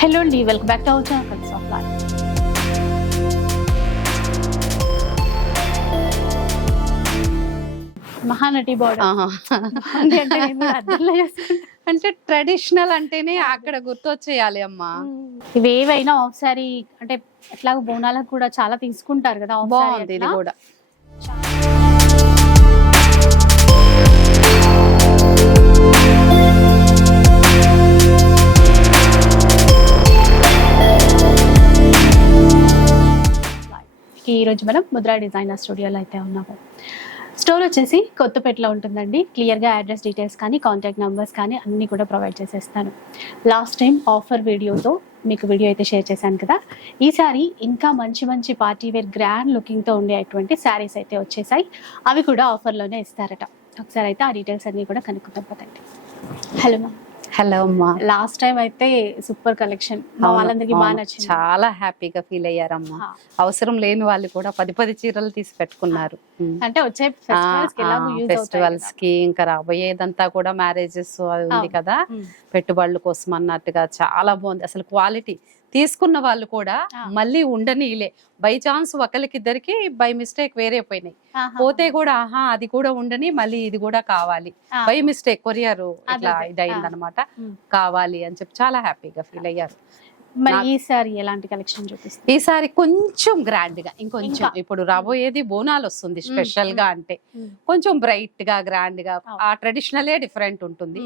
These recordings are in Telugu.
హలో అండి welcome back to our channel colours of life Mahanati border ఆహా. అంటే ట్రెడిషనల్ అంటేనే అక్కడ గుర్తొచ్చేయాలి అమ్మా. ఇవి ఏవైనా ఆఫ్ సారీ అంటే ఎట్లా బోనాలకు కూడా చాలా తీసుకుంటారు కదా బాగుంది ఇది. కూడా. ఈ రోజు మనం ముద్రా డిజైనర్ స్టూడియోలో అయితే ఉన్నాము. స్టోర్ వచ్చేసి కొత్తపేటలో ఉంటుందండి. క్లియర్గా అడ్రస్ డీటెయిల్స్ కానీ కాంటాక్ట్ నెంబర్స్ కానీ అన్నీ కూడా ప్రొవైడ్ చేసేస్తాను లాస్ట్ టైం ఆఫర్ వీడియోతో మీకు వీడియో అయితే షేర్ చేశాను కదా. ఈసారి ఇంకా మంచి మంచి పార్టీ వేర్ గ్రాండ్ లుకింగ్తో ఉండేటువంటి శారీస్ అయితే వచ్చేసాయి. అవి కూడా ఆఫర్లోనే ఇస్తారట. ఒకసారి అయితే ఆ డీటెయిల్స్ అన్నీ కూడా కనుక్కుందాం పదండి. హలో మ్యామ్ హలో అమ్మా లాస్ట్ టైం అయితే సూపర్ కలెక్షన్ వాళ్ళందరికీ బాగా. నచ్చింది. చాలా హ్యాపీగా ఫీల్ అయ్యారమ్మా. అవసరం లేని వాళ్ళు కూడా పది పది చీరలు తీసి పెట్టుకున్నారు. అంటే వచ్చే ఫెస్టివల్స్కి ఇంకా రాబోయేదంతా కూడా మ్యారేజెస్ ఉంది. కదా. పెట్టుబడుల కోసం అన్నట్టుగా చాలా బాగుంది. అసలు క్వాలిటీ తీసుకున్న వాళ్ళు కూడా. మళ్ళీ ఉండనీలే. బై ఛాన్స్ ఒకరికిద్దరికి బై మిస్టేక్ వేరే పోయినాయి. పోతే కూడా ఆహా అది కూడా ఉండని మళ్ళీ ఇది కూడా కావాలి. బై మిస్టేక్ కొరియర్ ఇట్లా. ఇదైంది అనమాట. కావాలి అని చెప్పి చాలా హ్యాపీగా ఫీల్ అయ్యారు. మరి ఈసారి ఎలాంటి కలెక్షన్ చూపిస్తుంది ఈసారి కొంచెం గ్రాండ్గా ఇంకొంచెం ఇంకా. ఇప్పుడు రాబోయేది బోనాలు వస్తుంది స్పెషల్గా అంటే. కొంచెం బ్రైట్గా గ్రాండ్గా. ఆ ట్రెడిషనలే డిఫరెంట్ ఉంటుంది.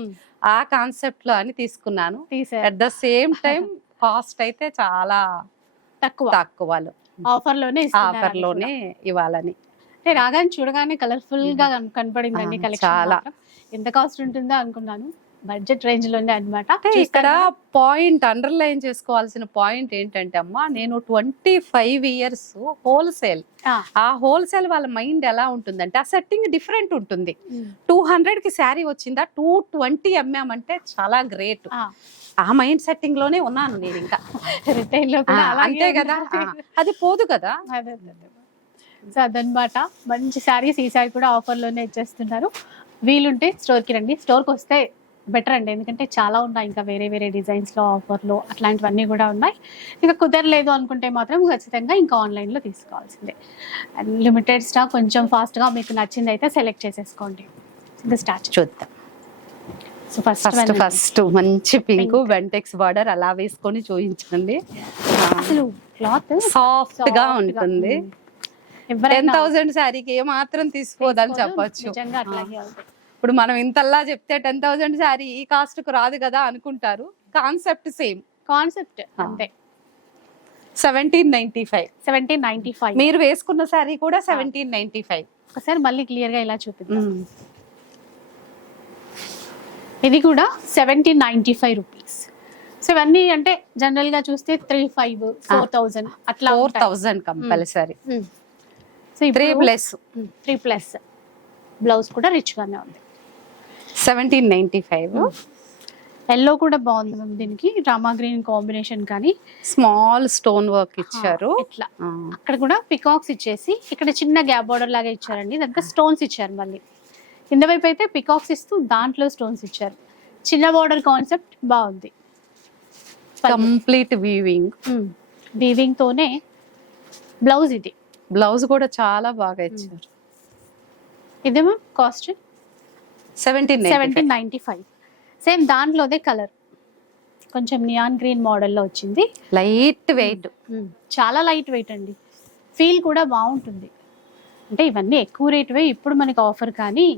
ఆ కాన్సెప్ట్లో అని తీసుకున్నాను. At the same time cost అయితే చాలా తక్కువ. తక్కువలో. ఆఫర్లోనే. ఇవ్వాలని. రాగానే చూడగానే కలర్ఫుల్గా కన్- కనపడిందండి కలెక్షన్ చాలా. ఎంత కాస్ట్ ఉంటుందో అనుకున్నాను. బడ్జెట్ రేంజ్లోనే అనమాట ఇక్కడ పాయింట్ అండర్లైన్ చేసుకోవాల్సిన పాయింట్ ఏంటంటే అమ్మా నేను ట్వంటీ ఫైవ్ ఇయర్స్ హోల్సేల్. ఆ. హోల్సేల్ వాళ్ళ మైండ్ ఎలా ఉంటుందంటే ఆ సెట్టింగ్ డిఫరెంట్ ఉంటుంది. టూ హండ్రెడ్కి శారీ వచ్చిందా? టూ ట్వంటీ అంటే చాలా గ్రేట్. ఆ మైండ్ సెట్టింగ్లోనే ఉన్నాను నేను ఇంకా. రిటైల్లో కూడా అలాగే అంతే కదా. అది పోదు కదా. సో అదనమాట మంచి శారీస్ ఈసారి కూడా ఆఫర్లోనే ఇచ్చేస్తున్నారు. వీలుంటే స్టోర్కి రండి. స్టోర్కి వస్తే బెటర్ అండి. ఎందుకంటే చాలా ఉన్నాయి. ఇంకా వేరే వేరే డిజైన్స్లో ఆఫర్లు అట్లాంటివన్నీ కూడా ఉన్నాయి. ఇంకా కుదరలేదు అనుకుంటే మాత్రం ఖచ్చితంగా ఇంకా ఆన్లైన్లో తీసుకోవాల్సిందే. అండ్ లిమిటెడ్ స్టాక్ కొంచెం ఫాస్ట్గా మీకు నచ్చింది అయితే సెలెక్ట్ చేసేసుకోండి ఇంకా స్టార్ట్ చూద్దాం. ఫస్ట్ ఫస్ట్ మంచి పింక్. వెంటెక్స్ బార్డర్ అలా వేసుకొని చూపించండి అసలు క్లాత్ సాఫ్ట్గా ఉంటుంది. టెన్ థౌసండ్ శారీకి ఏ మాత్రం తీసుకోదని తీసుకోదు. చెప్పొచ్చు. ఇప్పుడు మనం ఇంతల్లా చెప్తే టెన్ థౌసండ్ శారీ ఈ కాస్ట్కు రాదు కదా అనుకుంటారు. Concept same concept. అంతే. Seventeen ninety five seventeen ninety five మీరు వేసుకున్న శారీ కూడా సెవెంటీన్ నైన్టీ ఫైవ్ ఒకసారి మళ్ళీ క్లియర్గా ఇలా చూపిద్దాం. ఇది కూడా seventeen ninety five rupees so ఇవన్నీ అంటే జనరల్గా చూస్తే త్రీ ఫైవ్ ఫోర్ థౌజండ్ అట్లా four thousand compulsory so three plus three plus blouse కూడా రిచ్ గానే ఉంది. సెవెంటీన్ నైన్టీ ఫైవ్ ఎల్లో కూడా బాగుంది మ్యామ్ దీనికి. రామా గ్రీన్ కాంబినేషన్ కానీ. స్మాల్ స్టోన్ వర్క్ ఇచ్చారు. ఇట్లా. అక్కడ కూడా పికాక్స్ ఇచ్చేసి ఇక్కడ చిన్న గ్యాప్ బార్డర్ లాగా ఇచ్చారండి. దాంట్లో స్టోన్స్ ఇచ్చారు మళ్ళీ. కింద వైపు అయితే పికాక్స్ ఇస్తూ దాంట్లో స్టోన్స్ ఇచ్చారు. చిన్న బార్డర్ కాన్సెప్ట్ బాగుంది. కంప్లీట్ వీవింగ్ వీవింగ్ తోనే బ్లౌజ్ ఇది. బ్లౌజ్ కూడా చాలా బాగా ఇచ్చారు. ఇదేమో cost seventeen seventeen ninety five same దాంట్లోదే colour కొంచెం నియాన్ గ్రీన్ మోడల్లో వచ్చింది. లైట్ వెయిట్ చాలా లైట్ వెయిట్ అండి. ఫీల్ కూడా బాగుంటుంది. అంటే ఇవన్నీ ఎక్కువ రేటువే ఇప్పుడు మనకి ఆఫర్ కానీ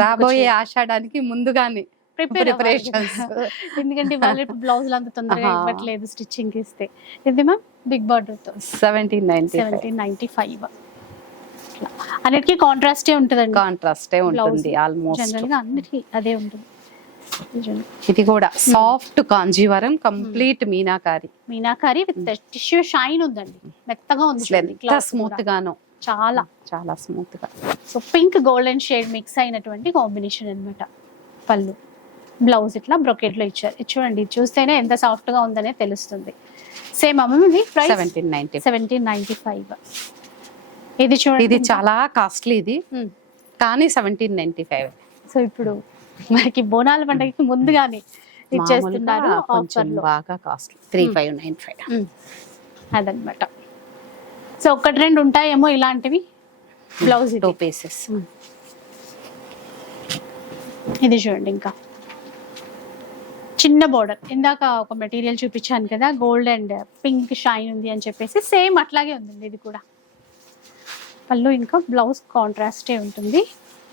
రాబోయే ఆషాఢానికి ముందుగానే ప్రిపేర్ Preparations. ఎందుకంటే వాళ్ళు బ్లౌజులు అంత తొందరగా. ఇవ్వట్లేదు స్టిచ్చింగ్ ఇస్తే. ఇది మ్యామ్? బిగ్ బార్డర్తో. Seventeen ninety seventeen ninety five అన్నిటికీ కాంట్రాస్టే ఉంటుందండి. కాంట్రాస్టే ఉంటుంది ఆల్మోస్ట్ జనరల్గా అన్నిటికీ అదే ఉంటుంది. ఇది కూడా సాఫ్ట్ కాంజీవరం కంప్లీట్ మీనాకారి. మీనాకారి విత్ టిష్యూ షైన్ ఉందండి. మెత్తగా ఉంది స్మూత్. గానో చాలా చాలా స్మూత్గా so pink golden shade mix అయినటువంటి కాంబినేషన్ అన్నమాట. పళ్ళు. బ్లౌజ్ ఇట్లా brocade లో ఇచ్చారు. ఇది చూడండి ఇది చూస్తేనే ఎంత సాఫ్ట్గా ఉందనే తెలుస్తుంది. సేమ్ అమ్మ price seventeen ninety seventeen ninety five ఇది చూడండి ఇది చాలా కాస్ట్లీ ఇది. Hmm. కానీ సెవెంటీన్ నైన్టీ ఫైవ్ సో ఇప్పుడు మనకి బోనాల పండుగకి ముందుగానే ఇచ్చేస్తున్నారు బాగా cost three five nine five అదనమాట సో ఒకటి రెండు ఉంటాయేమో ఇలాంటివి. బ్లౌజ్ టూ పీసెస్ ఇది చూడండి ఇంకా. చిన్న బోర్డర్ ఇందాక ఒక మెటీరియల్ చూపించాను కదా గోల్డ్ అండ్ పింక్ షైన్ ఉంది అని చెప్పేసి సేమ్ అట్లాగే ఉంది ఇది కూడా. పళ్ళు ఇంకా బ్లౌజ్ కాంట్రాస్టే ఉంటుంది.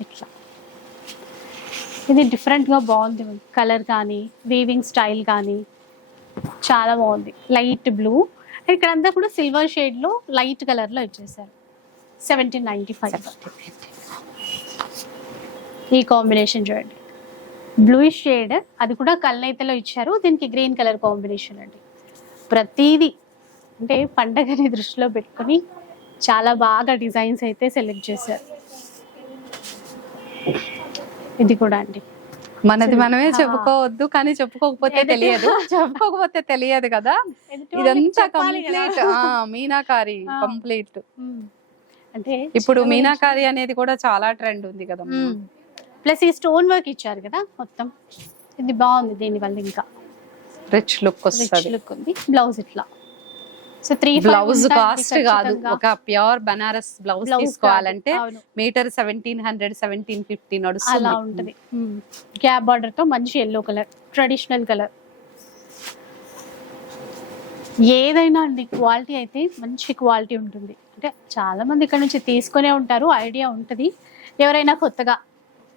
ఇట్లా. ఇది డిఫరెంట్గా బాగుంది. కలర్ కానీ వీవింగ్ స్టైల్ కానీ చాలా బాగుంది. లైట్ బ్లూ ఇక్కడ అంతా కూడా సిల్వర్ షేడ్లో లైట్ కలర్లో ఇచ్చేసారు. Seventeen ninety five. ఈ కాంబినేషన్ చూడండి. బ్లూయిష్ షేడ్ అది కూడా కల్నైతలో ఇచ్చారు. దీనికి గ్రీన్ కలర్ కాంబినేషన్ అండి. ప్రతీది అంటే పండగని దృష్టిలో పెట్టుకుని చాలా బాగా డిజైన్స్ అయితే సెలెక్ట్ చేశారు. ఇది కూడా అండి. మనది మనమే. చెప్పుకోవద్దు కానీ చెప్పుకోకపోతే తెలియదు. చెప్పుకోకపోతే తెలియదు కదా? ఇదంతా కంప్లీట్ మీనాకారి. కంప్లీట్. అంటే ఇప్పుడు మీనాకారి అనేది కూడా చాలా ట్రెండ్ ఉంది కదా? ప్లస్ ఈ స్టోన్ వర్క్ ఇచ్చారు కదా మొత్తం. ఇది బాగుంది దీని వల్ల ఇంకా. రిచ్ లుక్ వస్తుంది. లుక్ ఉంది. బ్లౌజ్ ఇట్లా. సో త్రీ బ్లౌజ్ కాస్ట్ కాదు. ఒక ప్యూర్ బనారస్ బ్లౌజ్ తీసుకోవాలంటే metre seventeen hundred seventeen fifty అలా ఉంటది. గ్యాప్ బార్డర్తో మంచి ఎల్లో కలర్ ట్రెడిషనల్ కలర్ ఏదైనా అండి క్వాలిటీ అయితే మంచి క్వాలిటీ ఉంటుంది. అంటే చాలా మంది ఇక్కడ నుంచి తీసుకునే ఉంటారు ఐడియా ఉంటుంది. ఎవరైనా కొత్తగా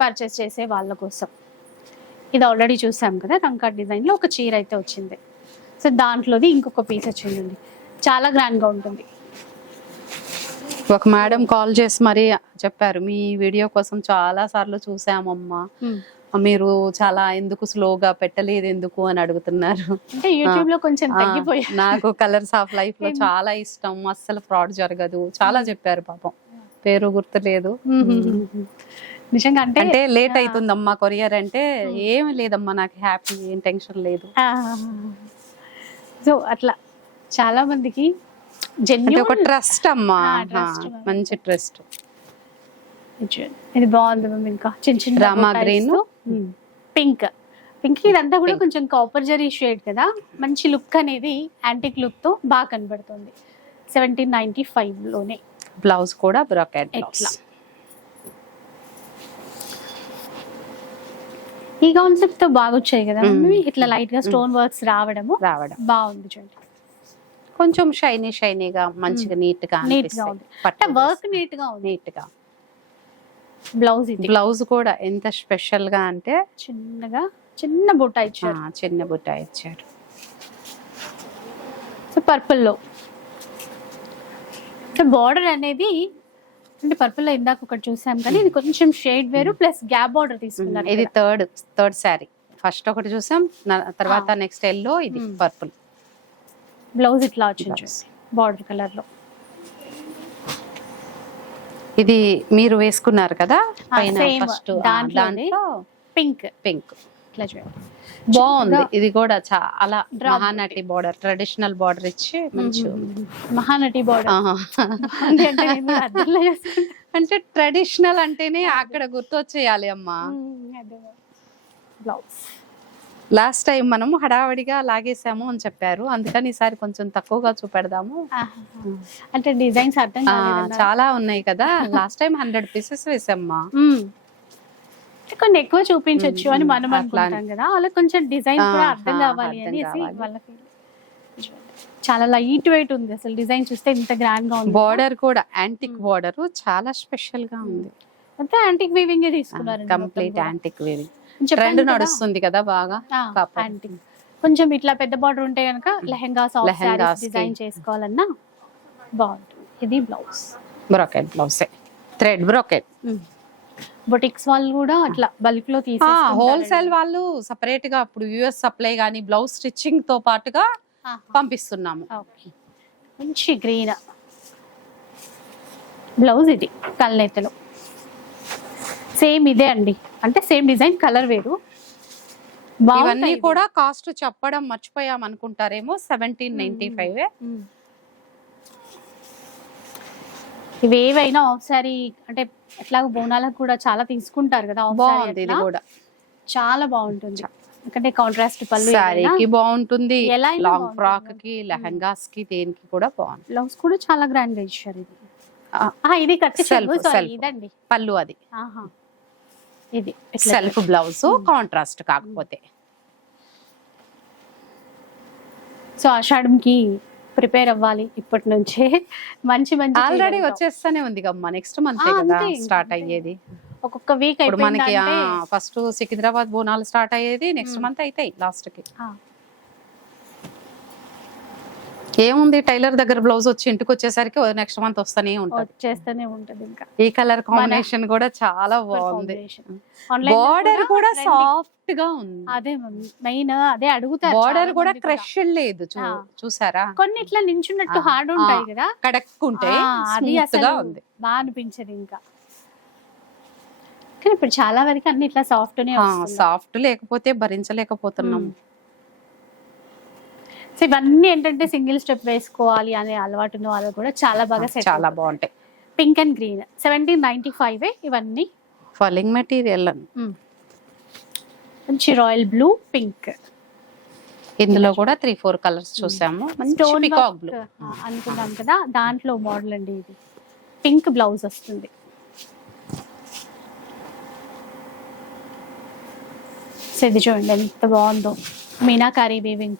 పర్చేస్ చేసే వాళ్ళ కోసం. ఇది ఆల్రెడీ చూసాం కదా రంకా డిజైన్లో ఒక చీర అయితే వచ్చింది. సో దాంట్లోది ఇంకొక పీస్ వచ్చిందండి. చాలా గ్రాండ్గా ఉంటుంది. ఒక మేడం కాల్ చేసి మరి చెప్పారు మీ వీడియో కోసం చాలా సార్లు చూసామమ్మా. మీరు చాలా ఎందుకు స్లోగా పెట్టలేదు ఎందుకు? అని అడుగుతున్నారు. అంటే యూట్యూబ్లో కొంచెం నాకు కలర్స్ ఆఫ్ లైఫ్లో చాలా ఇష్టం. అస్సలు ఫ్రాడ్ జరగదు. చాలా చెప్పారు పాపం. పేరు గుర్తులేదు. నిజంగా అంటే అంటే లేట్ అవుతుందమ్మా కొరియర్ అంటే ఏమి లేదమ్మా నాకు హ్యాపీ ఏం టెన్షన్ లేదు. సో అట్లా. చాలా మందికి ఒక ట్రస్ట్ అమ్మా. మంచి ట్రస్ట్ ఇది బాగుంది మ్యామ్ ఇంకా. చిన్న చిన్న రామా green. పింక్ పింక్ ఇదంతా కూడా కొంచెం కాపర్ జరీ షేడ్ కదా. మంచి లుక్ అనేది యాంటిక్ లుక్తో బాగా కనబడుతుంది. సెవెంటీన్ నైన్టీ ఫైవ్లోనే. బ్లౌజ్ కూడా బ్రాకెట్ బ్లౌజ్ ఎట్లా? ఈ కాన్సెప్ట్తో బాగా వచ్చాయి కదా? ఇట్లా లైట్గా స్టోన్ వర్క్స్ రావడము రావడం. బాగుంది చూడండి. కొంచెం షైనీ షైనీగా మంచిగా నీట్గా నీట్గా ఉంది. అంటే వర్క్ నీట్గా నీట్గా. బ్లౌజ్ బ్లౌజ్ కూడా ఎంత స్పెషల్గా అంటే చిన్నగా చిన్న బుట్ట ఇచ్చారు. చిన్న బుట్ట ఇచ్చారు. సో పర్పుల్లో. సో బార్డర్ అనేది అంటే పర్పుల్లో ఇందాక ఒకటి చూసాం కానీ ఇది కొంచెం షేడ్ వేరు ప్లస్ గ్యాప్ బార్డర్ తీసుకున్నారు ఇది థర్డ్ థర్డ్ శారీ ఫస్ట్ ఒకటి చూసాం తర్వాత. నెక్స్ట్ ఎల్లో ఇది. పర్పుల్ బ్లౌజ్ ఇట్లా వచ్చింది బార్డర్ కలర్లో. ఇది మీరు వేసుకున్నారు కదా? పైన. ఫస్ట్ దాంట్లో పింక్ పింక్ ఇట్లా చూడండి బాగుంది. ఇది కూడా చాలా మహానటి బార్డర్ ట్రెడిషనల్ బార్డర్ ఇచ్చి మంచి మహానటి బార్డర్. అంటే ట్రెడిషనల్ అంటేనే అక్కడ గుర్తొచ్చేయాలి అమ్మా. బ్లౌజ్. లాస్ట్ టైం మనం హడావడిగా లాగేసాము అని చెప్పారు. అందుకని ఈసారి కొంచెం తక్కువగా చూపెడదాము. అంటే డిజైన్స్ అర్థం? చాలా ఉన్నాయి కదా. లాస్ట్ టైం హండ్రెడ్ పీసెస్ వేసామ్మా. మ్మ్. అంటే కొన్ని ఎక్కువ చూపించొచ్చు అని. మనం అనుకుంటాం కదా. వాళ్ళకి కొంచెం డిజైన్ కూడా అర్థం కావాలి అనేసి. వాళ్ళకి చాలా లైట్ వెయిట్ ఉంది అసలు. డిజైన్ చూస్తే ఇంత గ్రాండ్గా ఉంది? బార్డర్ కూడా యాంటిక్ బార్డర్ చాలా స్పెషల్గా ఉంది. అంతా యాంటిక్ వీవింగ్ తీసుకున్నారు కంప్లీట్ యాంటిక్ వేవింగ్ ట్రెండ్ నడుస్తుంది కదా బాగా కొంచెం ఇట్లా పెద్ద బార్డర్ ఉంటే గనక లెహెంగా. డిజైన్ చేసుకోవాలన్నా బాగుంటుంది. ఇది blouse. Brocade blouse. Thread brocade. Boutiques వాళ్ళు కూడా అట్లా బల్క్లో తీసి హోల్సేల్ వాళ్ళు సపరేట్గా ఇప్పుడు యుఎస్ సప్లై గానీ బ్లౌజ్ స్టిచ్చింగ్తో పాటుగా పంపిస్తున్నాము. మంచి గ్రీన్. బ్లౌజ్ ఇది కళ్ళెత్తలో సేమ్ ఇదే అండి. అంటే సేమ్ డిజైన్ కలర్ వేరు. ఇవన్నీ. కూడా కాస్ట్ చెప్పడం మర్చిపోయాం అనుకుంటారేమో సెవెంటీన్ నైన్టీ ఫైవ్. మ్మ్. ఇవి ఏవైనా ఆఫ్ సారీ అంటే ఎట్లాగో బోనాలకు కూడా చాలా తీసుకుంటారు కదా బాగుంది ఇది. కూడా. చాలా బాగుంటుంది. ఎందుకంటే కాంట్రాస్ట్ పళ్ళు శారీకి బాగుంటుంది లాంగ్. ఫ్రాక్కి లెహంగాస్కి దేనికి కూడా బాగుంది. బ్లౌజ్ కూడా చాలా గ్రాండ్ ఇచ్చారు ఇది. ఇది సారీ self. ఇదండి. పళ్ళు అది. ఆహా. ఇది సెల్ఫ్ బ్లౌజ్ కాంట్రాస్ట్ కాకపోతే. సో ఆషాఢంకి ప్రిపేర్ అవ్వాలి ఇప్పటి నుంచే. మంచి మంచి ఆల్రెడీ. వచ్చేస్తానే ఉంది అమ్మా నెక్స్ట్ మంత్ స్టార్ట్. అయ్యేది. ఒక్కొక్క వీక్ మనకి ఫస్ట్ సికింద్రాబాద్ బోనాలు స్టార్ట్ అయ్యేది నెక్స్ట్. మంత్ అవుతాయి లాస్ట్కి. ఏముంది? టైలర్ దగ్గర బ్లౌజ్ వచ్చి ఇంటికి వచ్చేసరికి నెక్స్ట్ మంత్ వస్తూనే ఉంటది వచ్చేస్తూనే ఉంటది ఇంకా. ఈ కలర్ కాంబినేషన్ కూడా చాలా బాగుంది. బార్డర్ కూడా సాఫ్ట్గా ఉంది. అదే మెయిన్ అదే అడుగుతారు బార్డర్ కూడా క్రష్ లేదు. చూసారా? కొన్ని ఇట్లా నించున్నట్టు హార్డ్ ఉంటాయి. కదా. అది అసలు గా ఉంది. బాగా అనిపించదు ఇంకా. కానీ ఇప్పుడు చాలా వరకు అన్ని ఇట్లా సాఫ్ట్. సాఫ్ట్ లేకపోతే భరించలేకపోతున్నాం. సో ఇవన్నీ ఏంటంటే సింగిల్ స్టెప్ వేసుకోవాలి అనే అలవాటు ఉన్న వాళ్ళు కూడా చాలా బాగా చాలా బాగుంటాయి. Pink and green seventeen ninety five ఇవన్నీ? ఫలింగ్ మెటీరియల్ మంచి రాయల్ బ్లూ పింక్ ఇందులో కూడా త్రీ ఫోర్ కలర్స్ చూసాము. మంచి స్టోన్ బ్లూ అనుకున్నాం కదా దాంట్లో మోడల్ అండి ఇది. పింక్ బ్లౌజ్ వస్తుంది. సో ఇది చూడండి ఎంత బాగుందో. మీనాకారి వీవింగ్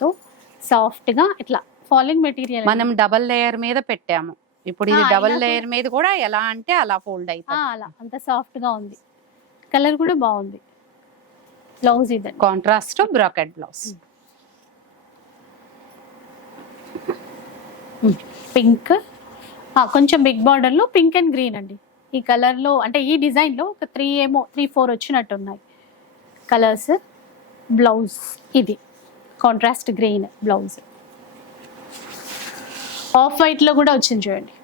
తో సాఫ్ట్గా ఇట్లా ఫాలింగ్ మెటీరియల్ మనం డబల్ లేయర్ మీద పెట్టాము. ఇప్పుడు ఇది డబల్ లేయర్ మీద కూడా ఎలా అంటే అలా ఫోల్డ్ అవుతుంది అలా. అంత సాఫ్ట్గా ఉంది. కలర్ కూడా బాగుంది. బ్లౌజ్ ఇదండి కాంట్రాస్ట్ బ్రాకెట్ బ్లౌజ్. పింక్. కొంచెం బిగ్ బార్డర్లో పింక్ అండ్ గ్రీన్ అండి. ఈ కలర్లో అంటే ఈ డిజైన్లో ఒక త్రీ ఏమో త్రీ ఫోర్ వచ్చినట్టు ఉన్నాయి కలర్స్ బ్లౌజ్ ఇది. కాంట్రాస్ట్ గ్రీన్ బ్లౌజ్ ఆఫ్ వైట్లో కూడా వచ్చింది చూడండి.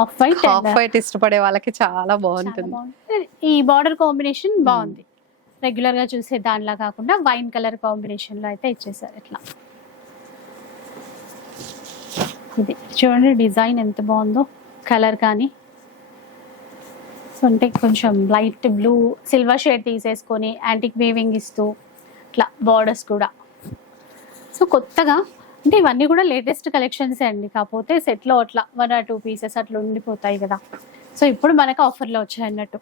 ఆఫ్ వైట్ హాఫ్ వైట్ ఇష్టపడే వాళ్ళకి చాలా బాగుంటుంది. ఈ బార్డర్ కాంబినేషన్ బాగుంది. రెగ్యులర్గా చూసే దానిలా కాకుండా వైన్ కలర్ కాంబినేషన్లో అయితే ఇచ్చేసారు ఇట్లా. ఇది చూడండి డిజైన్ ఎంత బాగుందో కలర్ కానీ. అంటే కొంచెం లైట్ బ్లూ సిల్వర్ షేడ్ తీసేసుకొని యాంటిక్ వీవింగ్ ఇస్తూ ఇట్లా బార్డర్స్ కూడా. సో కొత్తగా అంటే ఇవన్నీ కూడా లేటెస్ట్ కలెక్షన్స్ అండి. కాకపోతే సెట్లో అట్లా వన్ ఆర్ టూ పీసెస్ అట్లా ఉండిపోతాయి కదా. సో ఇప్పుడు మనకు ఆఫర్లో వచ్చాయి అన్నట్టు.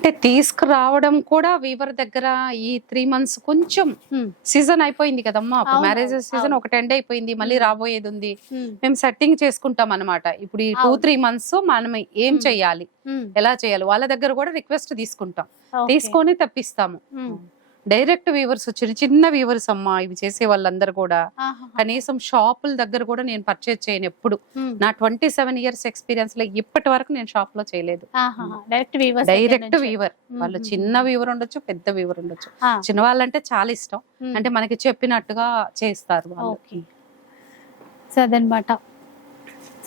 అంటే తీసుకురావడం కూడా వీవర్ దగ్గర ఈ త్రీ మంత్స్ కొంచెం సీజన్ అయిపోయింది కదమ్మా మ్యారేజ్ సీజన్. ఒక టెన్ డే అయిపోయింది మళ్ళీ. రాబోయేది ఉంది మేము సెట్టింగ్ చేసుకుంటాం అనమాట ఇప్పుడు ఈ టూ. త్రీ మంత్స్ మనం ఏం. చెయ్యాలి ఎలా చేయాలి వాళ్ళ దగ్గర కూడా రిక్వెస్ట్ తీసుకుంటాం. తీసుకొని తెప్పిస్తాము. డైరెక్ట్ వీవర్స్ చిన్న చిన్న వీవర్స్ అమ్మా ఇవి చేసే వాళ్ళందరూ కూడా. కనీసం షాపుల దగ్గర కూడా నేను పర్చేజ్ చేయను ఎప్పుడు. నా ట్వంటీ సెవెన్ ఇయర్స్ ఎక్స్పీరియన్స్లో ఇప్పటి వరకు నేను షాప్లో చేయలేదు. డైరెక్ట్. వీవర్ వాళ్ళు. చిన్న వీవర్ ఉండొచ్చు పెద్ద వీవర్ ఉండొచ్చు. చిన్న వాళ్ళంటే చాలా ఇష్టం. అంటే మనకి చెప్పినట్టుగా చేస్తారు వాళ్ళు సో అదనమాట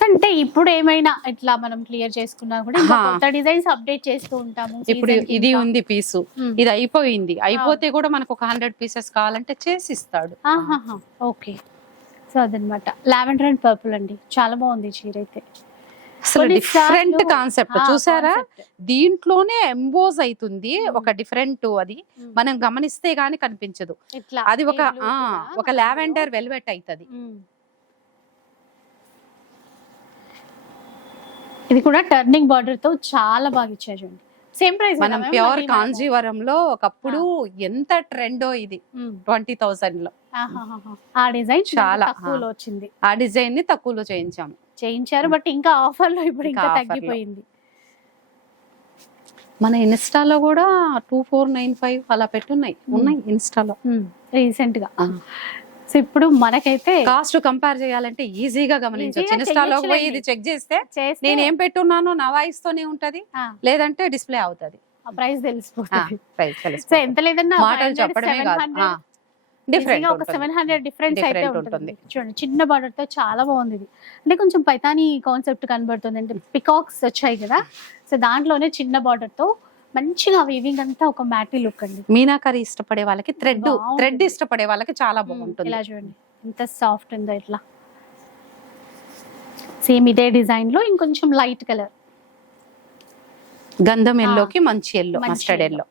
అంటే ఇప్పుడు ఏమైనా ఇట్లా మనం క్లియర్ చేసుకున్నా కూడా ఇంకా. కొత్త డిజైన్స్ అప్డేట్ చేస్తూ ఉంటాము ఇప్పుడు ఇది. ఉంది పీసు. ఇది అయిపోయింది. అయిపోతే కూడా మనకు ఒక హండ్రెడ్ పీసెస్ కావాలంటే చేసి ఇస్తాడు. ఓకే. సో అదనమాట. లావెండర్ అండ్ పర్పుల్ అండి. చాలా బాగుంది చీర అయితే. అసలు డిఫరెంట్ కాన్సెప్ట్ చూసారా. దీంట్లోనే ఎంబోజ్ అవుతుంది. ఒక డిఫరెంట్ అది. మనం గమనిస్తే గానీ కనిపించదు. ఇట్లా అది ఒక ఒక లావెండర్ వెల్వెట్ అవుతుంది. ఇది కూడా టర్నింగ్ బార్డర్తో చాలా బాగా ఇచ్చారు చూడండి. సేమ్ ప్రైస్ మనం ప్యూర్ కాంజీవరంలో ఒకప్పుడు ఎంత ట్రెండో ఇది ట్వంటీ థౌసండ్లో. ఆ డిజైన్ చాలా, తక్కువలో వచ్చింది. ఆ డిజైన్ని తక్కువలో చేయించాము. చేయించారు బట్ ఇంకా ఆఫర్లో ఇప్పుడు ఇంకా. తగ్గిపోయింది. మన ఇన్స్టాలో కూడా టూ ఫోర్ నైన్ ఫైవ్ అలా పెట్టున్నాయి ఉన్నాయి ఇన్స్టాలో. రీసెంట్గా. సో ఇప్పుడు మనకైతే కాస్ట్ కంపేర్ చేయాలంటే ఈజీగా గమనించవచ్చు. Easy గా ఇన్స్టాలో పోయి చెయ్యొచ్చులేండి. ఇది చెక్ చేస్తే నేను ఏం పెట్టున్నానో నా వాయిస్ తోనే ఉంటది. లేదంటే డిస్ప్లే అవుతది. ఆ ప్రైస్ తెలిసిపోతుంది. సో ఎంత లేదన్నా మాటలు చెప్పడమే కాదు. డిఫరెంట్ ఒక సెవెన్ హండ్రెడ్ డిఫరెన్స్ అయితే ఉంటుంది. ఉంటుంది. చూడండి చిన్న బార్డర్తో చాలా బాగుంది ఇది. అంటే కొంచెం పైతాని కాన్సెప్ట్ కనబడుతుంది. అంటే పికాక్స్ వచ్చాయి కదా. సో దాంట్లోనే చిన్న బార్డర్తో మంచిగా వీవింగ్ అంతా ఒక మ్యాటీ లుక్ అండి. మీనాకరి ఇష్టపడే వాళ్ళకి థ్రెడ్. థ్రెడ్ ఇష్టపడే వాళ్ళకి చాలా బాగుంటుంది. ఇలా చూడండి. ఎంత సాఫ్ట్ ఉందో ఇట్లా. సేమ్ ఇదే డిజైన్లో ఇంకొంచెం లైట్ కలర్ గంధం ఎల్లోకి మంచి ఎల్లో మస్టర్డ్. ఎల్లో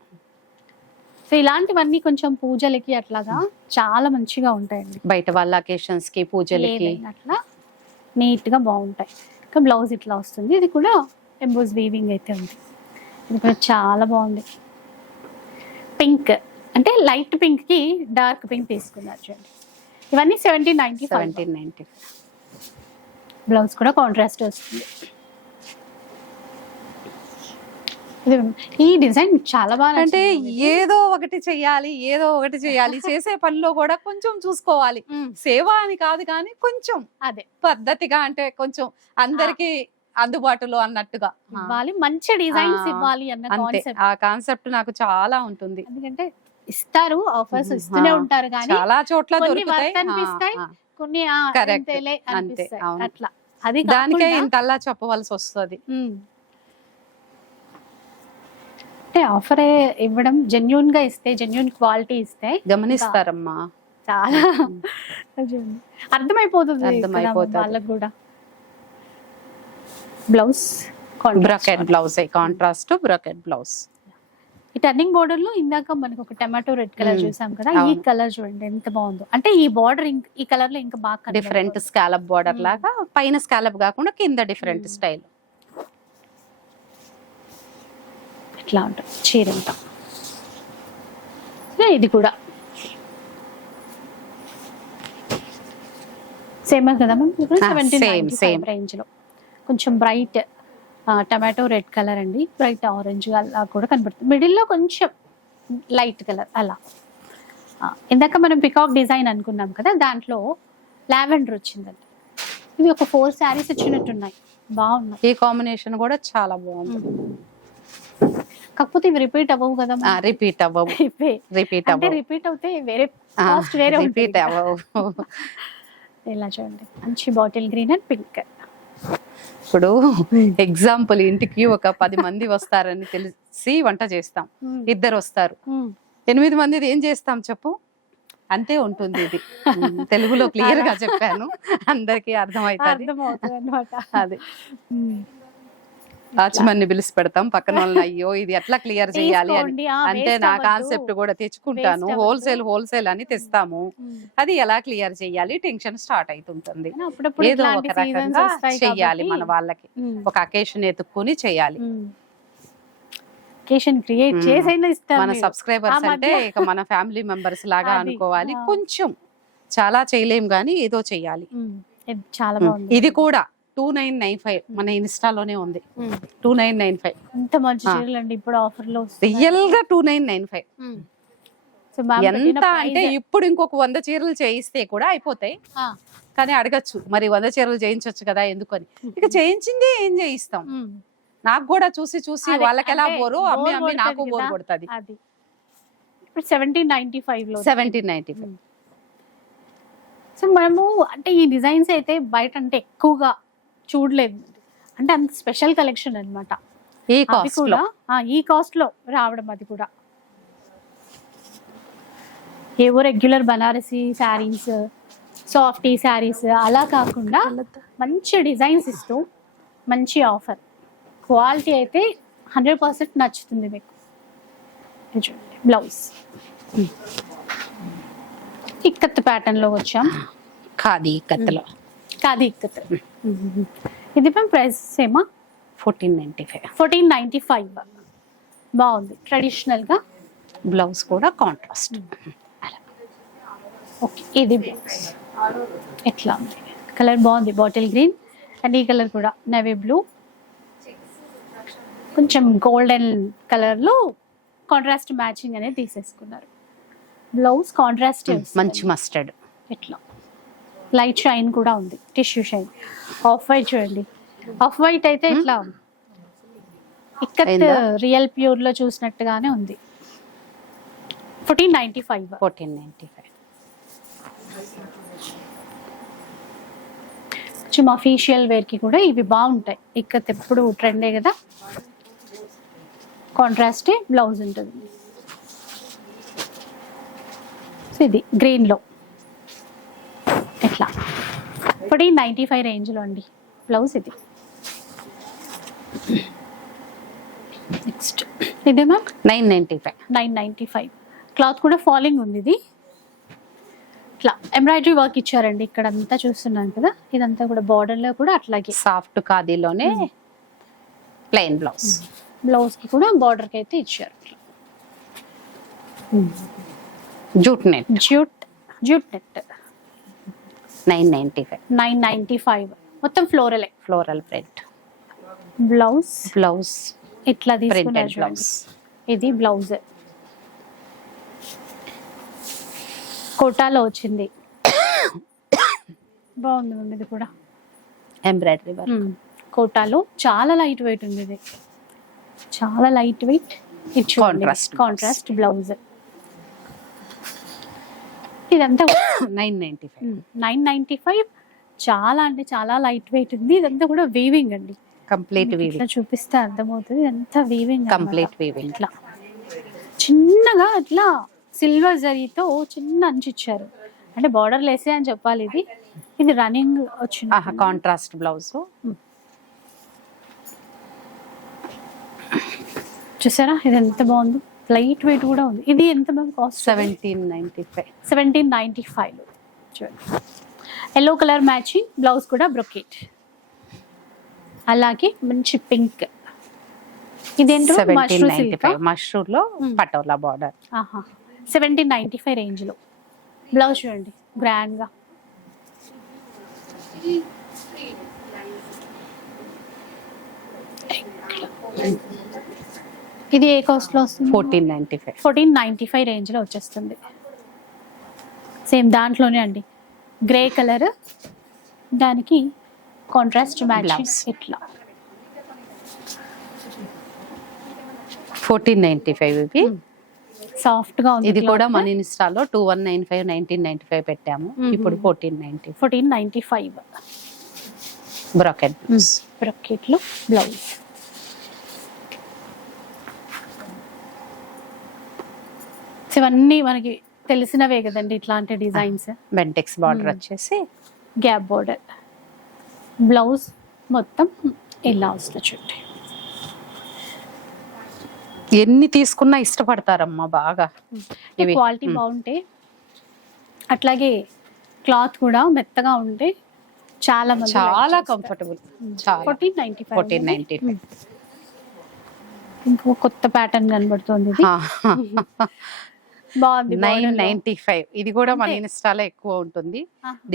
సో ఇలాంటివన్నీ కొంచెం పూజలకి అట్లాగా చాలా మంచిగా ఉంటాయండి. బయట వాళ్ళ అకేషన్స్కి పూజలకి. అట్లా నీట్గా బాగుంటాయి. ఇంకా బ్లౌజ్ ఇట్లా వస్తుంది. ఇది కూడా ఎంబోజ్ వీవింగ్ అయితే ఉంది. ఇది కూడా చాలా బాగుంది. పింక్. అంటే లైట్ పింక్కి డార్క్ పింక్ తీసుకున్నారు చూడండి. ఇవన్నీ seventeen ninety seventeen ninety blouse కూడా కాంట్రాస్ట్ వస్తుంది. ఇది ఈ డిజైన్ చాలా బాగా అంటే. ఏదో ఒకటి చెయ్యాలి ఏదో ఒకటి చెయ్యాలి. చేసే పనిలో కూడా కొంచెం చూసుకోవాలి. సేవ అని కాదు కానీ కొంచెం అదే. పద్ధతిగా అంటే కొంచెం అందరికి అందుబాటులో అన్నట్టుగా. ఇవ్వాలి మంచి డిజైన్స్ ఇవ్వాలి అన్న అంతే. కాన్సెప్ట్ ఆ కాన్సెప్ట్ నాకు చాలా ఉంటుంది. ఎందుకంటే ఇస్తారు ఆఫర్స్ ఇస్తూనే ఉంటారు కానీ చాలా చోట్ల అనిపిస్తాయి. కొన్ని అంతే. అట్లా. అది దానికే ఇంతల్లా చెప్పవలసి వస్తుంది. అంటే ఆఫర్ ఇవ్వడం జెన్యున్గా ఇస్తే జెన్యున్ క్వాలిటీ ఇస్తే గమనిస్తారమ్మా. చాలా అర్థమైపోతుంది అర్థమైపోతుంది. వాళ్ళకు కూడా. Blouse brocade blouse contrast brocade blouse ఈ టర్నింగ్ బోర్డర్లో ఇందాక మనకు ఒక టమాటో రెడ్ కలర్. చూసాం కదా ఈ. కలర్ చూడండి ఎంత బాగుందో అంటే ఈ బార్డర్ ఈ కలర్లో ఇంకా బాగా డిఫరెంట్ స్కాలప్ బార్డర్. లాగా పైన స్కాలప్ కాకుండా కింద డిఫరెంట్. స్టైల్ ఇట్లా ఉంటుంది చీర అంతా సో ఇది కూడా సేమ్ కదా same, same. రేంజ్లో కొంచెం బ్రైట్ టమాటో రెడ్ కలర్ అండి. బ్రైట్ ఆరెంజ్ అలా కూడా కనబడుతుంది. మిడిల్లో కొంచెం లైట్ కలర్ అలా. ఇందాక మనం పికాక్ డిజైన్ అనుకున్నాం కదా దాంట్లో లావెండర్ వచ్చిందండి. ఇవి ఒక ఫోర్ శారీస్ వచ్చినట్టున్నాయి. బాగున్నాయి. ఈ కాంబినేషన్ కూడా చాలా బాగుంది. కాకపోతే ఇవి రిపీట్ అవ్వవు కదా రిపీట్ అవ్వవు. రిపీట్ అంటే రిపీట్ అవుతే వేరే కాస్ట్ వేరే రిపీట్. అవ్వవు. ఇలా చూడండి. మంచి బాటిల్ గ్రీన్ అండ్ పింక్ ఇప్పుడు ఎగ్జాంపుల్ ఇంటికి ఒక పది మంది వస్తారని తెలిసి వంట చేస్తాం. ఇద్దరు వస్తారు. ఎనిమిది మందిది ఏం చేస్తాం చెప్పు? అంతే ఉంటుంది ఇది. తెలుగులో క్లియర్గా చెప్పాను. అందరికి అర్థమవుతుంది. అర్థమవుతుంది అనమాట అది వాచ్మన్ పిలిచి పెడతాం పక్కన వాళ్ళని అయ్యో ఇది ఎట్లా క్లియర్ చేయాలి? అని. అంటే నా కాన్సెప్ట్ కూడా తెచ్చుకుంటాను. హోల్సేల్ హోల్సేల్ అని తెస్తాము. అది ఎలా క్లియర్ చేయాలి? టెన్షన్ స్టార్ట్ అవుతుంటుంది ఏదో ఒక రకంగా చెయ్యాలి మన వాళ్ళకి. ఒక అకేషన్ ఎత్తుక్కుని చేయాలి. క్రియేట్. చేసైనా మన. సబ్స్క్రైబర్స్ అంటే ఇక మన ఫ్యామిలీ మెంబర్స్ లాగా అనుకోవాలి. కొంచెం. చాలా చేయలేం కానీ ఏదో చెయ్యాలి చాలా ఇది కూడా టూ నైన్ నైన్ ఫైవ్ మన ఇన్స్టాలోనే ఉంది. Two nine nine five. ఇంత మంచి. చీరలు అండి ఇప్పుడు ఆఫర్లో రియల్గా టూ నైన్ నైన్ ఫైవ్. ఎంత అంటే ఇప్పుడు ఇంకొక వంద చీరలు చేయిస్తే కూడా అయిపోతాయి. కానీ అడగచ్చు మరి వంద చీరలు చేయించవచ్చు కదా ఎందుకని. ఇక చేయించింది ఏం చేయిస్తాం? నాకు కూడా చూసి చూసి వాళ్ళకి ఎలా బోరు అమ్మి అమ్మి నాకు బోర్. కొడుతుంది. ఇప్పుడు సెవెంటీన్ నైన్టీ ఫైవ్లో సెవెంటీన్ నైన్టీ ఫైవ్ సో మనము అంటే ఈ డిజైన్స్ అయితే బయట అంటే ఎక్కువగా చూడలేదు. అంటే అంత స్పెషల్ కలెక్షన్ అన్నమాట. ఈ కాస్ట్లో కూడా ఆ, ఈ కాస్ట్లో రావడం అది కూడా. ఏవో రెగ్యులర్ బనారసి శారీస్ సాఫ్టీ శారీస్ అలా కాకుండా మంచి డిజైన్స్ ఇస్తూ మంచి ఆఫర్. క్వాలిటీ అయితే హండ్రెడ్ పర్సెంట్ నచ్చుతుంది మీకు. చూడండి బ్లౌజ్ ఇక్కత్ ప్యాటర్న్లో వచ్చాం. ఖాదీ కత్తిలో. కాది ఇక్కత్. ఇది మేము ప్రైస్ ఏమా fourteen ninety five. Fourteen ninety five. బాగుంది. ట్రెడిషనల్గా బ్లౌజ్ కూడా కాంట్రాస్ట్. ఓకే ఇది బ్లౌజ్. ఎట్లా ఉంది? కలర్ బాగుంది బాటిల్ గ్రీన్. అండ్ ఈ కలర్ కూడా నవీ బ్లూ. కొంచెం గోల్డెన్ కలర్లో కాంట్రాస్ట్ మ్యాచింగ్ అనేది తీసేసుకున్నారు. బ్లౌజ్ కాంట్రాస్ట్ మంచి మస్టర్డ్. ఎట్లా? లైట్ షైన్ కూడా ఉంది టిష్యూ షైన్. ఆఫ్ వైట్ చూడండి. ఆఫ్ వైట్ అయితే ఇట్లా ఇక్కత్? రియల్ ప్యూర్లో చూసినట్టుగానే ఉంది. Fourteen ninety five. Fourteen ninety five. కొంచెం అఫీషియల్ వేర్కి కూడా ఇవి బాగుంటాయి. ఇక్కత్ ఎప్పుడు ట్రెండే కదా. కాంట్రాస్ట్ బ్లౌజ్ ఉంటుంది. సో ఇది గ్రీన్ లో ఎట్లా? ఫోర్టీన్ నైన్టీ ఫైవ్ రేంజ్లో అండి. బ్లౌజ్ ఇది. నెక్స్ట్ ఇదే ma'am nine ninety five nine ninety five cloth కూడా ఫాలింగ్ ఉంది ఇది. ఇట్లా ఎంబ్రాయిడరీ వర్క్ ఇచ్చారండి ఇక్కడ అంతా చూస్తున్నాను కదా. ఇదంతా కూడా border లో కూడా అట్లాగే. సాఫ్ట్ ఖాదీలోనే ప్లెయిన్ బ్లౌజ్ బ్లౌజ్కి కూడా border కి అయితే ఇచ్చారు. Jute net jute jute net nine ninety five. Nine ninety five. మొత్తం ఫ్లోరలే. Floral print. బ్లౌజ్? బ్లౌజ్. ఇట్లా ప్రింటెడ్. బ్లౌజ్ ఇది బ్లౌజ్. కోటాలో వచ్చింది. బాగుంది మ్యామ్ ఇది కూడా. Embroidery work. కోటాలో చాలా లైట్ వెయిట్ ఉంది ఇది. చాలా లైట్ వెయిట్ ఇది blouse. Contrast blouse. ఇదంతా nine ninety five. Nine ninety five చాలా అంటే చాలా లైట్ వెయిట్ ఉంది. ఇదంతా కూడా వీవింగ్ అండి. కంప్లీట్ ఇట్లా వీవింగ్ చూపిస్తే అర్థమవుతుంది. ఇదంతా వీవింగ్ కంప్లీట్ వీవింగ్ ఇట్లా. చిన్నగా ఇట్లా సిల్వర్ జరీతో చిన్న అంచు ఇచ్చారు. అంటే బార్డర్ లేసే అని చెప్పాలి ఇది. ఇది రన్నింగ్ వచ్చింది. కాంట్రాస్ట్ బ్లౌజ్ చూసారా? ఇది ఎంత బాగుంది? లైట్ వెయిట్ కూడా ఉంది. ఇది ఎంత ma'am cost? Seventeen ninety five. Seventeen ninety five. చూడండి ఎల్లో కలర్ మ్యాచింగ్ బ్లౌజ్ కూడా బ్రొకెట్ అలాగే మంచి పింక్ ఇదేంటో? మష్రూమ్ సిల్క్ మష్రూర్లో Hmm. Patola border seventeen ninety five రేంజ్లో. బ్లౌజ్ చూడండి. గ్రాండ్గా ఇది ఏ కాస్ట్లో వస్తుంది? Fourteen ninety five. Fourteen ninety five రేంజ్లో వచ్చేస్తుంది. సేమ్ దాంట్లోనే అండి. Grey colour. దానికి కాంట్రాస్ట్ మ్యాచింగ్ Blouse. ఇట్లా. ఫోర్టీన్ నైన్టీ ఫైవ్ ఇవి. సాఫ్ట్గా ఉంది ఇది కూడా మన ఇన్స్టాలో two one nine five nineteen ninety five పెట్టాము. ఇప్పుడు fourteen ninety. Fourteen ninety five. Brocade బ్రకెట్లు blouse ఇవన్నీ మనకి తెలిసినవే కదండి ఇట్లాంటి డిజైన్స్. Bentex border Hmm. వచ్చేసి. గ్యాప్ బోర్డర్ బ్లౌజ్ మొత్తం ఇలా వస్తుంది చూడండి ఎన్ని తీసుకున్నా ఇష్టపడతారమ్మా బాగా. Quality Hmm. బాగుంటే అట్లాగే క్లాత్ కూడా మెత్తగా ఉంటే చాలా చాలా comfortable fourteen ninety fourteen ninety ఇంకో కొత్త ప్యాటర్న్ కనబడుతుంది నైన్ నైన్టీ ఫైవ్. ఇది కూడా మన ఇన్స్టాలో ఎక్కువ ఉంటుంది.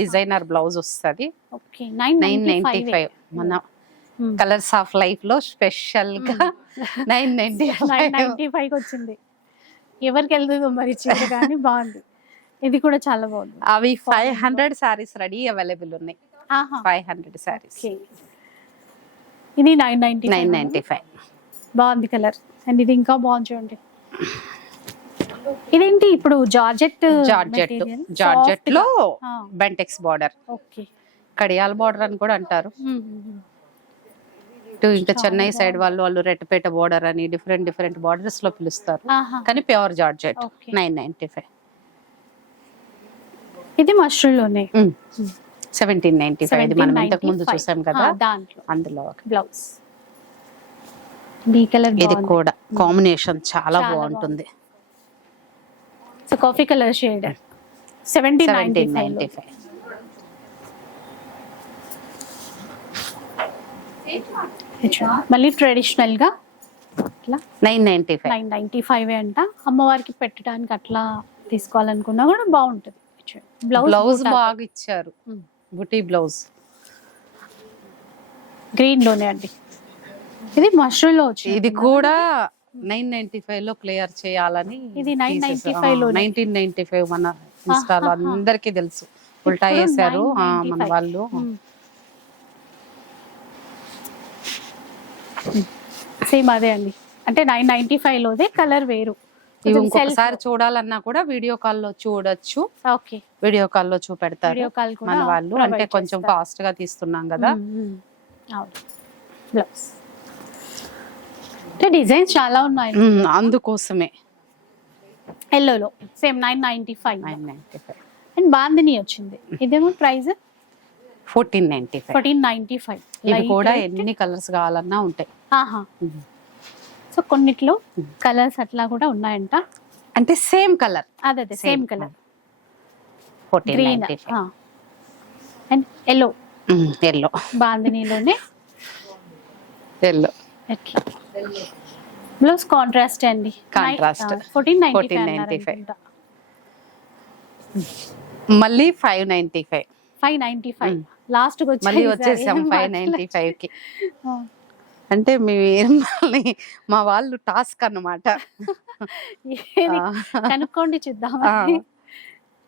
డిజైనర్ బ్లౌజ్ వస్తుంది. నైన్ నైన్ నైన్టీ ఫైవ్ మన కలర్స్ ఆఫ్ లైఫ్లో స్పెషల్గా nine ninety nine ninety five వచ్చింది. ఎవరికి వెళ్తుందో మరి చీర కానీ బాగుంది. ఇది కూడా చాలా బాగుంది. అవి five hundred saris ready available ఉన్నాయి. ఫైవ్ హండ్రెడ్ సారీస్ ఇది nine ninety nine ninety five. బాగుంది కలర్. అండ్ ఇది ఇంకా బాగుంది చూడండి. ఇదేంటి ఇప్పుడు georgette georgette జార్జెట్లో. Bentex border okay. Kadiyal border అని కూడా అంటారు. ఇటు ఇంకా చెన్నై సైడ్ వాళ్ళు వాళ్ళు రెట్టపేట బార్డర్ అని డిఫరెంట్ డిఫరెంట్ బార్డర్స్లో పిలుస్తారు. కానీ pure georgette. Nine ninety five ఇది మష్రూమ్లోనే సెవెంటీన్ నైన్టీ ఫైవ్ ఇది మనం ఇంతకు ముందు 1795. చూసాం కదా. అందులో ఒక. బ్లౌజ్. బీ కలర్ ఇది కూడా కాంబినేషన్ చాలా బాగుంటుంది. So coffee colour shade seventeen ninety five మళ్ళీ ట్రెడిషనల్గా? ఇట్లా nine ninety five nine ninety five అంట. అమ్మవారికి పెట్టడానికి అట్లా తీసుకోవాలనుకున్నా కూడా బాగుంటుంది. బ్లౌజ్ బ్లౌజ్ బాగా ఇచ్చారు. Mm. బుటీ బ్లౌజ్ గ్రీన్లోనే అండి. ఇది మష్రూమ్లో ఇది కూడా నైన్ నైన్టీ ఫైవ్లో క్లియర్ చేయాలని ఇది 995 లోనే. నైన్టీన్ నైన్టీ ఫైవ్ మన ఇన్స్టాలో. అందరికీ తెలుసు. ఉల్టా వేశారు ఆ, 995. మన వాళ్ళు. సేమ్ అదే అండి. అంటే నైన్ నైన్టీ ఫైవ్ లోదే కలర్ వేరు. ఇంకొకసారి చూడాలన్నా కూడా వీడియో కాల్లో చూడొచ్చు. ఓకే. వీడియో కాల్లో చూపెడతారు మన వాళ్ళు. అంటే కొంచెం. ఫాస్ట్గా తీస్తున్నాం కదా. బ్లౌజ్ అంటే డిజైన్స్ చాలా ఉన్నాయి. అందుకోసమే. ఎల్లోలో same nine ninety five nine ninety five and bandhani వచ్చింది ఇదేమో price fourteen ninety five fourteen ninety five ఇవి కూడా ఎన్ని కలర్స్ కావాలన్నా ఉంటాయి. ఆహా. సో కొన్నిట్లో కలర్స్ అట్లా కూడా ఉన్నాయంట. అంటే సేమ్ కలర్ అదే అదే same colour fourteen green and yellow yellow బాందినీలోనే yellow ఎట్లా బ్లౌజ్ కాంట్రాస్ట్ అండి. Contrast. Fourteen ninety 1495. మళ్ళీ five ninety five five ninety five. Last మళ్ళీ వచ్చేసాం ఫైవ్ నైన్టీ ఫైవ్కి. అంటే మళ్ళీ మా వాళ్ళు టాస్క్ అన్నమాట. కనుక్కోండి చూద్దాం.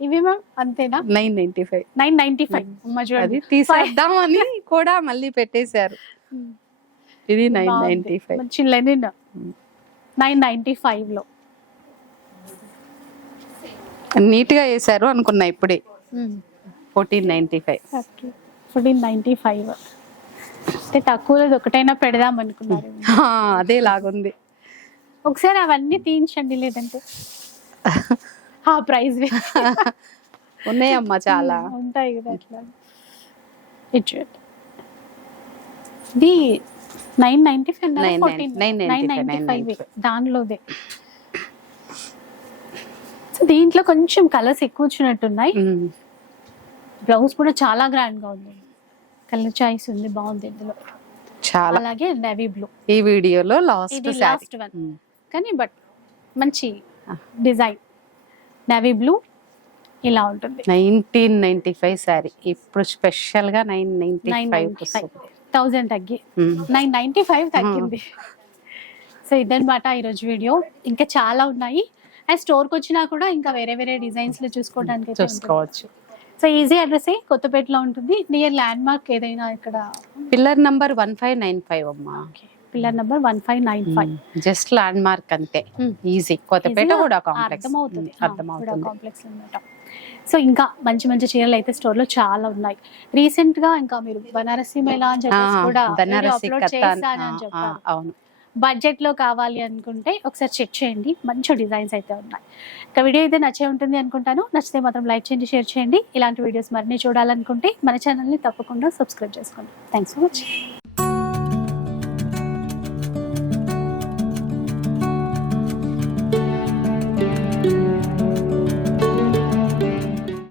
ఇవి మ్యామ్ అంతేనా? Nine ninety five nine ninety five అది తీసేద్దామని కూడా మళ్ళీ పెట్టేశారు. Mm. ఇది నైన్ నైన్టీ ఫైవ్. మంచి లెనిన్. నైన్ నైన్టీ ఫైవ్లో నీట్గా వేశారు అనుకున్నా ఇప్పుడే. Fourteen ninety five. Fourteen ninety five. అంటే తక్కువలో ఒకటైనా పెడదాం అనుకున్నారు. అదే లాగుంది. ఒకసారి అవన్నీ తీయించండి లేదంటే. ఆ ప్రైస్ ఉన్నాయమ్మా చాలా. ఉంటాయి కదా అట్లా. ఇది nine ninety five nine ninety five 995. దానిలోదే. దీంట్లో కొంచెం కలర్స్ ఎక్కువ వచ్చినట్టున్నాయి. బ్లౌజ్ కూడా చాలా గ్రాండ్గా ఉంది. కలర్ చాయిస్ ఉంది బాగుంది ఇందులో. చాలా. అలాగే నెవీ బ్లూ ఈ వీడియోలో లాస్ట్ లాస్ట్ వన్ కానీ బట్ మంచి డిజైన్. నెవీ బ్లూ ఇలా ఉంటుంది. నైన్టీన్ నైన్టీ ఫైవ్ శారీ ఇప్పుడు స్పెషల్గా నైన్ నైన్టీ ఫైవ్. థౌజండ్ తగ్గి నైన్ నైన్టీ ఫైవ్ తగ్గింది. సో ఇదన్నమాట ఈరోజు వీడియో. ఇంకా చాలా ఉన్నాయి. అండ్ స్టోర్కి వచ్చినా కూడా ఇంకా వేరే వేరే డిజైన్స్లో చూసుకోవడానికి. చూసుకోవచ్చు. సో ఈజీ అడ్రస్ కొత్తపేటలో ఉంటుంది. నియర్ ల్యాండ్ మార్క్ ఏదైనా ఇక్కడ pillar number one five nine five అమ్మా. Pillar number one five nine five. Just landmark అంతే ఈజీ. కొత్తపేట కూడా కాంప్లెక్స్ అర్థమవుతుంది. అర్థమవుతుంది. కాంప్లెక్స్ అనమాట సో ఇంకా మంచి మంచి చీరలు అయితే స్టోర్లో చాలా ఉన్నాయి. రీసెంట్గా ఇంకా మీరు బనారసి మేళా అని చెప్పేసి కూడా అప్లోడ్ చేస్తానని చెప్పారు బడ్జెట్లో కావాలి అనుకుంటే ఒకసారి చెక్ చేయండి. మంచి డిజైన్స్ అయితే ఉన్నాయి. ఇక వీడియో అయితే నచ్చే ఉంటుంది అనుకుంటాను. నచ్చితే మాత్రం లైక్ చేయండి షేర్ చేయండి. ఇలాంటి వీడియోస్ మరిన్ని చూడాలనుకుంటే మన ఛానల్ని తప్పకుండా సబ్స్క్రైబ్ చేసుకోండి. Thanks for watching